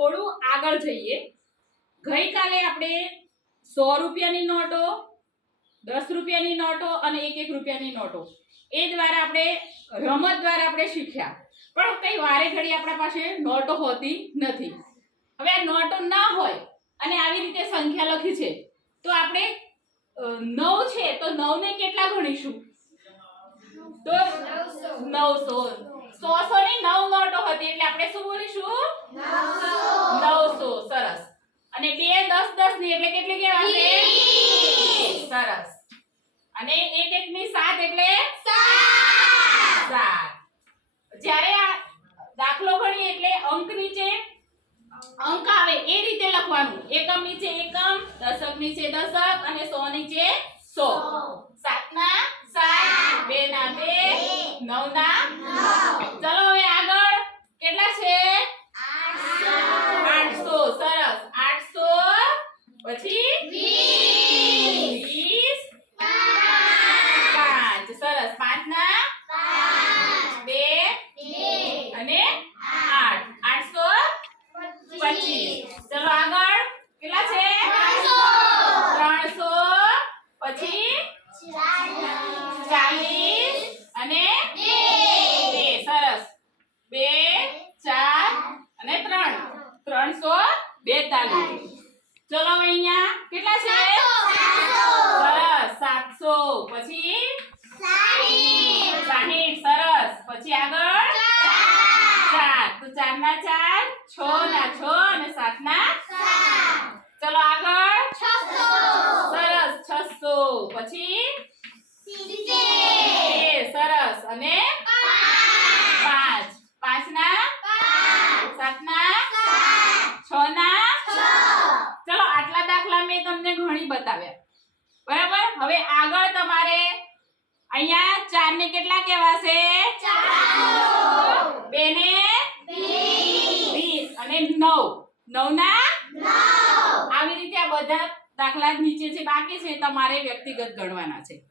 થોડું આગળ જઈએ. ગઈકાલે આપણે સો રૂપિયાની નોટો, દસ રૂપિયાની નોટો અને એક એક રૂપિયાની નોટો. એ દ્વારા આપણે, રમત દ્વારા આપણે શીખ્યા. પણ કઈ વારે ઘડી આપણા પાસે નોટો હોતી નથી. હવે આ નોટો ના હોય અને આવી રીતે સંખ્યા લખી છે, તો આપણે નવ છે, તો નવને કેટલા ગણીશું? તો નવસો. સો સો ની નવ નોટો હતી, એટલે આપણે શું બોલીશું નવસો સરસ અને બે દસ દસની એટલે કેટલી કહેવાશે સરસ. અને એક એક ની સાત એટલે? સાત. જ્યારે આ દાખલો ગણીએ એટલે અંક નીચે અંક આવે એ રીતે લખવાનું. એકમ નીચે એકમ દશક નીચે દશક અને સો નીચે સો. સાત ના સાત. બે. ના બે. નવ ના ચલો હવે આગળ કેટલા છે આઠસો સરસ આઠસો પછી? વીસ. પાંચ. સરસ. પાંચ. ના બે. અને આઠ. આઠસો પચીસ. ચલો આગળ. કેટલા છે? ત્રણસો. પછી? ચાલીસ. અને બે. સરસ. બે ચાર અને ત્રણ. ત્રણસો બેતાલીસ. ચલો અહીંયા કેટલા છે? સરસ સાતસો. પછી? સાહીઠ. સરસ. પછી આગળ? ચાર. તો ચાર ના ચાર છ ના છ અને સાત. ના ચલો આગળ? સરસ. છસો. પછી? સરસ. અને પાંચ પાંચ ના સાત ના છ ના ચલો આટલા દાખલા મેં તમને ઘણી બતાવ્યા બરાબર? હવે આગળ તમારે અહીંયા ચાર ને કેટલા કહેવાશે? બે ને વીસ. અને નવ. નવ. ના આવી રીતે આ બધા દાખલા નીચે જે બાકી છે તમારે વ્યક્તિગત ગણવાના છે.